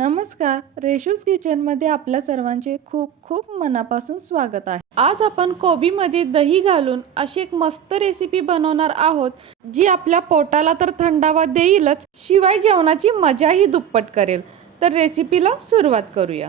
नमस्कार रेशूज किचनमध्ये आपल्या सर्वांचे खूप खूप मनापासून स्वागत आहे. आज आपण कोबीमध्ये दही घालून अशी एक मस्त रेसिपी बनवणार आहोत जी आपल्या पोटाला तर थंडावा देईलच शिवाय जेवणाची मजाही दुप्पट करेल. तर रेसिपीला सुरुवात करूया.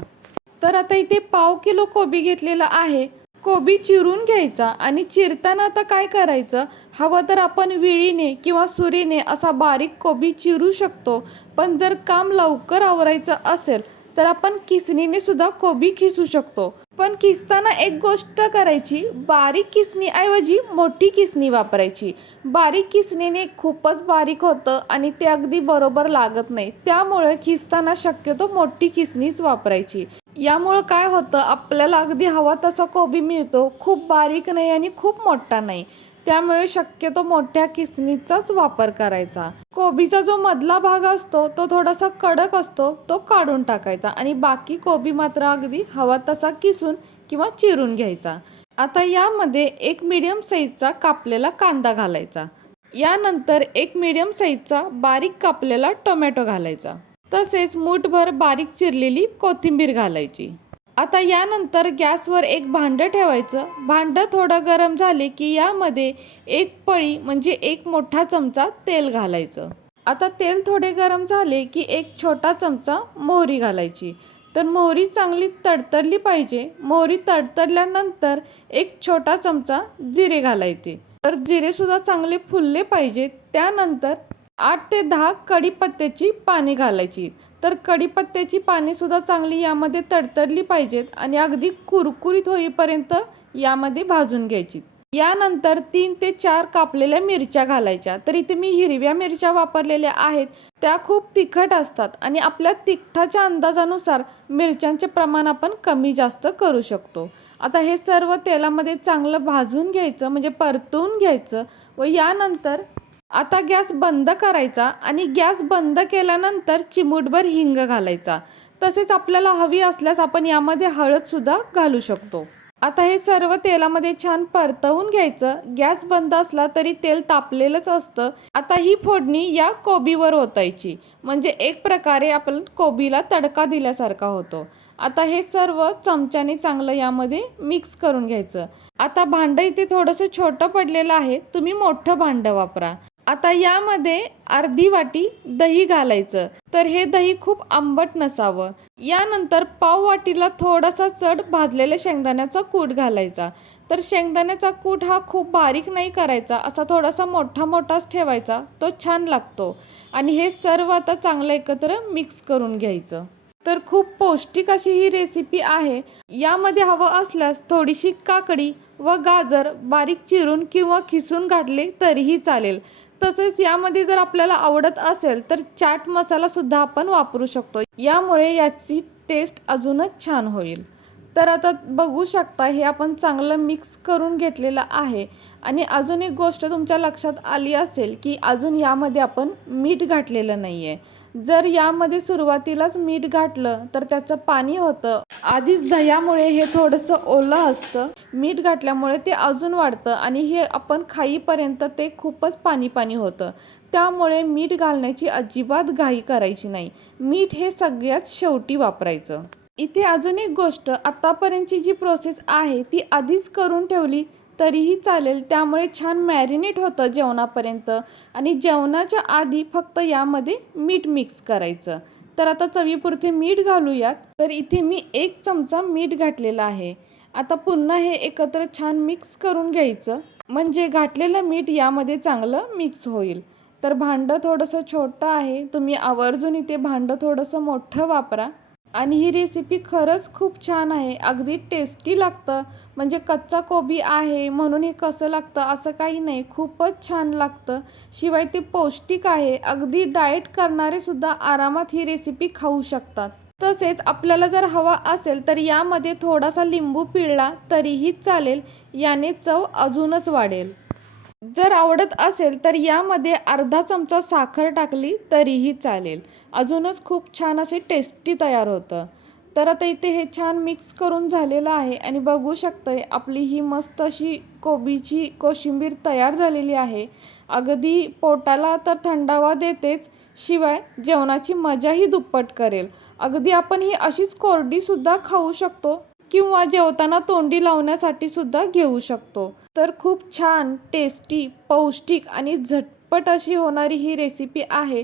तर आता इथे पाव किलो कोबी घेतलेला आहे. कोबी चिरून घ्यायचा आणि चिरताना आता काय करायचं? हवं तर आपण विळीने किंवा सुरीने असा बारीक कोबी चिरू शकतो. पण जर काम लवकर आवरायचं असेल तर आपण किसणीने सुद्धा कोबी खिसू शकतो. पण किसताना एक गोष्ट करायची बारीक किसणीऐवजी मोठी किसणी वापरायची. बारीक किसणीने खूपच बारीक होतं आणि ते अगदी बरोबर लागत नाही. त्यामुळे खिसताना शक्यतो मोठी किसणीच वापरायची. यामुळं काय होतं आपल्याला अगदी हवा तसा कोबी मिळतो खूप बारीक नाही आणि खूप मोठा नाही. त्यामुळे शक्यतो मोठ्या किसणीचाच वापर करायचा. कोबीचा जो मधला भाग असतो तो थोडासा कडक असतो तो काढून टाकायचा आणि बाकी कोबी मात्र अगदी हवा तसा किसून किंवा चिरून घ्यायचा. आता यामध्ये एक मीडियम साईजचा कापलेला कांदा घालायचा. यानंतर एक मीडियम साईजचा बारीक कापलेला टोमॅटो घालायचा. तसेच मूठभर बारीक चिरलेली कोथिंबीर घालायची. आता यानंतर गॅसवर एक भांडं ठेवायचं. भांडं थोडं गरम झाले की यामध्ये एक पळी म्हणजे एक मोठा चमचा तेल घालायचं. आता तेल थोडे गरम झाले की एक छोटा चमचा मोहरी घालायची. तर मोहरी चांगली तडतडली पाहिजे. मोहरी तडतडल्यानंतर एक छोटा चमचा जिरे घालायचे. तर जिरेसुद्धा चांगले फुलले पाहिजे त्यानंतर आठ ते दहा कढीपत्त्याची पाने घालायची. तर कढीपत्त्याची पाने सुद्धा चांगली यामध्ये तडतडली पाहिजेत आणि अगदी कुरकुरीत होईपर्यंत यामध्ये भाजून घ्यायची. यानंतर तीन ते चार कापलेल्या मिरच्या घालायच्या. तर इथे मी हिरव्या मिरच्या वापरलेल्या आहेत. त्या खूप तिखट असतात आणि आपल्या तिखटाच्या अंदाजानुसार मिरच्यांचे प्रमाण आपण कमी जास्त करू शकतो. आता हे सर्व तेलामध्ये चांगलं भाजून घ्यायचं म्हणजे परतून घ्यायचं व यानंतर आता गॅस बंद करायचा आणि गॅस बंद केल्यानंतर चिमूटभर हिंग घालायचा. तसेच आपल्याला हवी असल्यास आपण यामध्ये हळदसुद्धा घालू शकतो. आता हे सर्व तेलामध्ये छान परतवून घ्यायचं. गॅस बंद असला तरी तेल तापलेलंच असतं. आता ही फोडणी या कोबीवर ओतायची. म्हणजे एक प्रकारे आपण कोबीला तडका दिल्यासारखा होतो. आता हे सर्व चमच्याने चांगलं यामध्ये मिक्स करून घ्यायचं. आता भांडं इथे थोडंसं छोटं पडलेलं आहे. तुम्ही मोठं भांडं वापरा. आता यामध्ये अर्धी वाटी दही घालायचं. तर हे दही खूप आंबट नसावं. यानंतर पाव वाटीला थोडासा चढ भाजलेल्या शेंगदाण्याचा कूट घालायचा. तर शेंगदाण्याचा कूट हा खूप बारीक नाही करायचा असा थोडासा मोठा मोठाच ठेवायचा तो छान लागतो. आणि हे सर्व आता चांगलं एकत्र मिक्स करून घ्यायचं. तर खूप पौष्टिक अशी ही रेसिपी आहे. यामध्ये हवं असल्यास थोडीशी काकडी व गाजर बारीक चिरून किंवा खिसून घातले तरीही चालेल. तसेच यामध्ये जर आपल्याला आवडत असेल तर चाट मसाला सुद्धा आपण वापरू शकतो. यामुळे याची टेस्ट अजूनच छान होईल. तर आता बघू शकता हे आपण चांगलं मिक्स करून घेतलेलं आहे. आणि अजून एक गोष्ट तुमच्या लक्षात आली असेल की अजून यामध्ये आपण मीठ घातलेलं नाही आहे जर यामध्ये सुरुवातीलाच मीठ घातलं तर त्याचं पाणी होतं. आधीच दह्यामुळे हे थोडंसं ओलं असतं. मीठ घातल्यामुळे ते अजून वाढतं आणि हे आपण खाईपर्यंत ते खूपच पाणी पाणी होतं. त्यामुळे मीठ घालण्याची अजिबात घाई करायची नाही. मीठ हे सगळ्यात शेवटी वापरायचं. इथे अजून एक गोष्ट आतापर्यंतची जी प्रोसेस आहे ती आधीच करून ठेवली तरीही चालेल. त्यामुळे छान मॅरिनेट होतं जेवणापर्यंत. आणि जेवणाच्या आधी फक्त यामध्ये मीठ मिक्स करायचं. तर आता चवीपुरते मीठ घालूयात. तर इथे मी एक चमचा मीठ घातलेला आहे. आता पुन्हा हे एकत्र छान मिक्स करून घ्यायचं. म्हणजे घातलेलं मीठ यामध्ये चांगलं मिक्स होईल. तर भांडं थोडंसं छोटं आहे. तुम्ही आवर्जून इथे भांडं थोडंसं मोठं वापरा. आणि ही रेसिपी खरंच खूप छान आहे. अगदी टेस्टी लागतं. म्हणजे कच्चा कोबी आहे म्हणून हे कसं लागतं असं काही नाही. खूपच छान लागतं. शिवाय ते पौष्टिक आहे. अगदी डाएट करणारेसुद्धा आरामात ही रेसिपी खाऊ शकतात. तसेच आपल्याला जर हवा असेल तर यामध्ये थोडासा लिंबू पिळला तरीही चालेल. याने चव अजूनच वाढेल. जर आवडत असेल तर यामध्ये अर्धा चमचा साखर टाकली तरीही चालेल. अजूनच खूप छान असे टेस्टी तयार होतं. तर आता इथे हे छान मिक्स करून झालेलं आहे आणि बघू शकताय आपली ही मस्त अशी कोबीची कोशिंबीर तयार झालेली आहे. अगदी पोटाला तर थंडावा देतेच शिवाय जेवणाची मजाही दुप्पट करेल. अगदी आपण ही अशीच कोरडीसुद्धा खाऊ शकतो. किंवा जेवताना तोंडी लावण्यासाठी सुद्धा घेऊ शकतो. तर खूप छान टेस्टी पौष्टिक आणि झटपट अशी होणारी ही रेसिपी आहे.